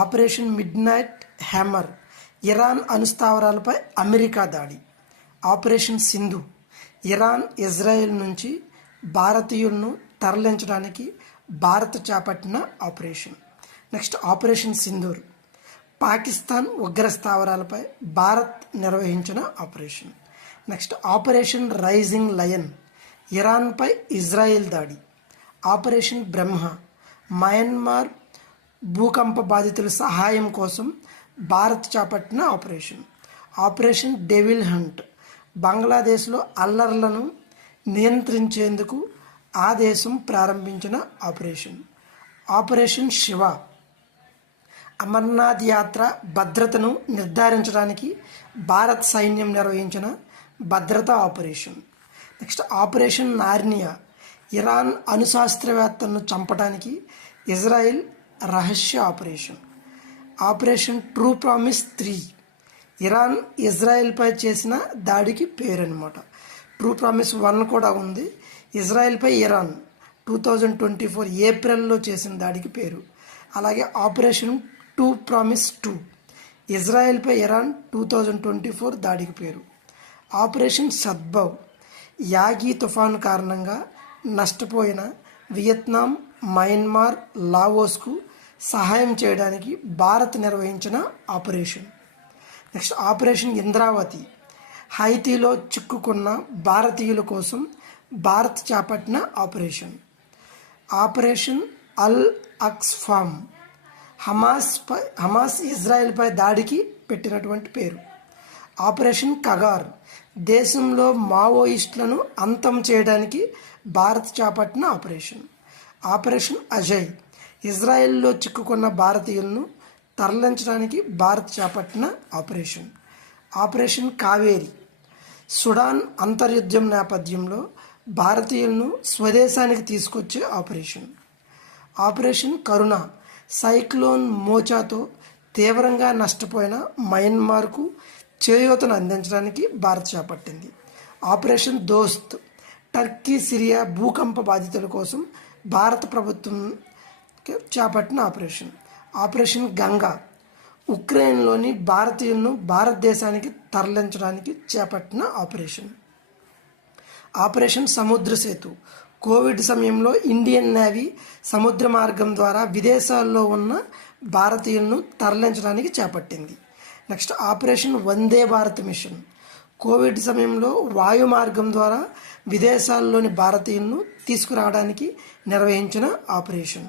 Operation midnight hammer, Iran అణుస్థావరాలపై America దాడి. Operation Sindhu, Iran Israel నుంచి భారతీయులను తరలించడానికి భారత్ చేపట్టిన ఆపరేషన్. నెక్స్ట్ ఆపరేషన్ సింధూర్, పాకిస్తాన్ ఉగ్ర స్థావరాలపై భారత్ నిర్వహించిన operation. Next operation rising lion, ఇరాన్పై ఇజ్రాయెల్ దాడి. ఆపరేషన్ బ్రహ్మ, మయన్మార్ భూకంప బాధితుల సహాయం కోసం భారత్ చేపట్టిన ఆపరేషన్. ఆపరేషన్ డెవిల్ హంట్, బంగ్లాదేశ్లో అల్లర్లను నియంత్రించేందుకు ఆ దేశం ప్రారంభించిన ఆపరేషన్. ఆపరేషన్ శివ, అమర్నాథ్ యాత్ర భద్రతను నిర్ధారించడానికి భారత్ సైన్యం నిర్వహించిన భద్రతా operation. Next operation Narnia, Iran అణుశాస్త్రవేత్తలను చంపడానికి ఇజ్రాయిల్ రహస్య operation. Operation true promise 3, Iran ఇజ్రాయెల్పై చేసిన దాడికి పేరు అనమాట. ట్రూ ప్రామిస్ 1 కూడా ఉంది. ఇజ్రాయెల్పై ఇరాన్ 2024 ఏప్రిల్లో చేసిన దాడికి పేరు. అలాగే ఆపరేషన్ ట్రూ ప్రామిస్ 2, ఇజ్రాయెల్పై ఇరాన్ 2024 దాడికి పేరు. ఆపరేషన్ సద్భవ్, యాగీ తుఫాను కారణంగా నష్టపోయిన వియత్నాం, మయన్మార్, లావోస్కు సహాయం చేయడానికి భారత్ నిర్వహించిన ఆపరేషన్. నెక్స్ట్ ఆపరేషన్ ఇంద్రావతి, హైతీలో చిక్కుకున్న భారతీయుల కోసం భారత్ చేపట్టిన ఆపరేషన్. ఆపరేషన్ అల్ అక్స్ఫామ్, హమాస్ ఇజ్రాయెల్పై దాడికి పెట్టినటువంటి పేరు. ఆపరేషన్ కగార్, దేశంలో మావోయిస్టులను అంతం చేయడానికి భారత్ చేపట్టిన ఆపరేషన్. ఆపరేషన్ అజయ్, ఇజ్రాయెల్లో చిక్కుకున్న భారతీయులను తరలించడానికి భారత్ చేపట్టిన ఆపరేషన్. ఆపరేషన్ కావేరి, సుడాన్ అంతర్యుద్ధం నేపథ్యంలో భారతీయులను స్వదేశానికి తీసుకొచ్చే ఆపరేషన్. ఆపరేషన్ కరుణ, సైక్లోన్ మోచాతో తీవ్రంగా నష్టపోయిన మయన్మార్కు చేయూతను అందించడానికి భారత్ చేపట్టింది. ఆపరేషన్ దోస్త్, టర్కీ సిరియా భూకంప బాధితుల కోసం భారత ప్రభుత్వం చేపట్టిన ఆపరేషన్. ఆపరేషన్ గంగా, ఉక్రెయిన్లోని భారతీయులను భారతదేశానికి తరలించడానికి చేపట్టిన ఆపరేషన్. ఆపరేషన్ సముద్ర సేతు, కోవిడ్ సమయంలో ఇండియన్ నేవీ సముద్ర మార్గం ద్వారా విదేశాల్లో ఉన్న భారతీయులను తరలించడానికి చేపట్టింది. Next operation Vande Bharat machine, Covid సమయంలో వాయు మార్గం ద్వారా విదేశాల్లోని భారతీయులను తీసుకురావడానికి నిర్వహించిన ఆపరేషన్.